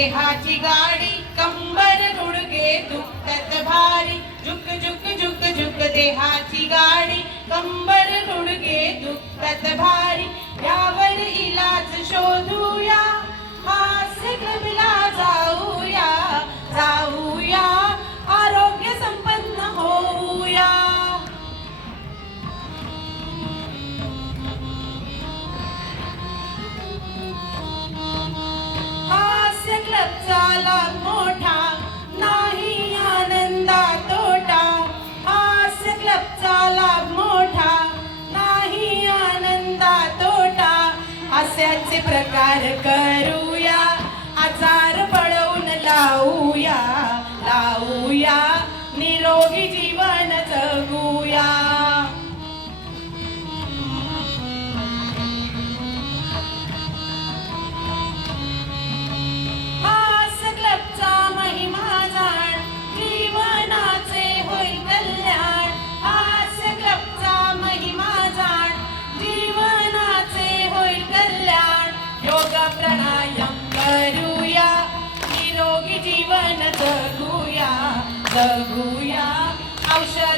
देहाची गाडी कंबर गुडगे दुखत भारी झुक झुक झुक झुक देहाची गाडी कंबर गुडगे दुखत भारी ride a gun. जगूया औषध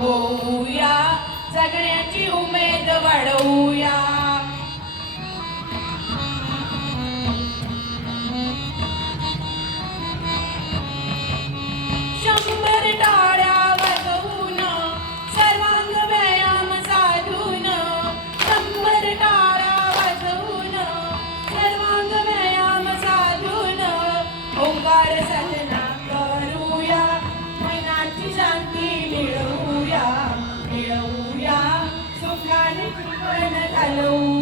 होऊया जगण्याची उमेद वाढवूया calor.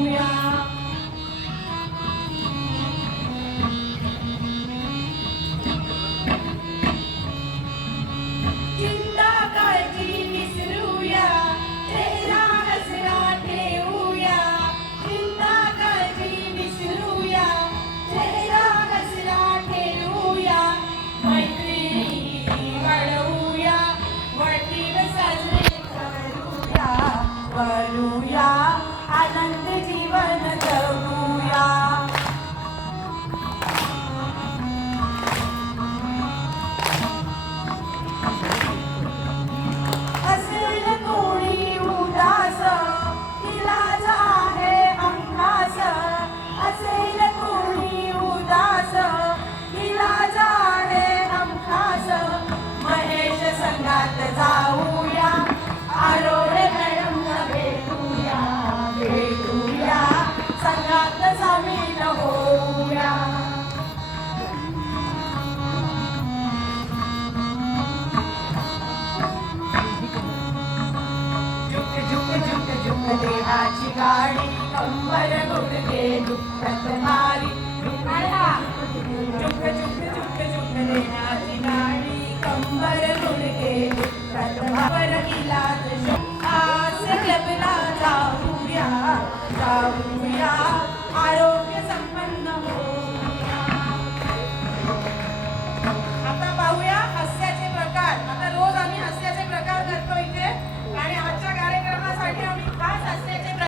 കാടി കമ്പര കൊടുക്കേണ്ടു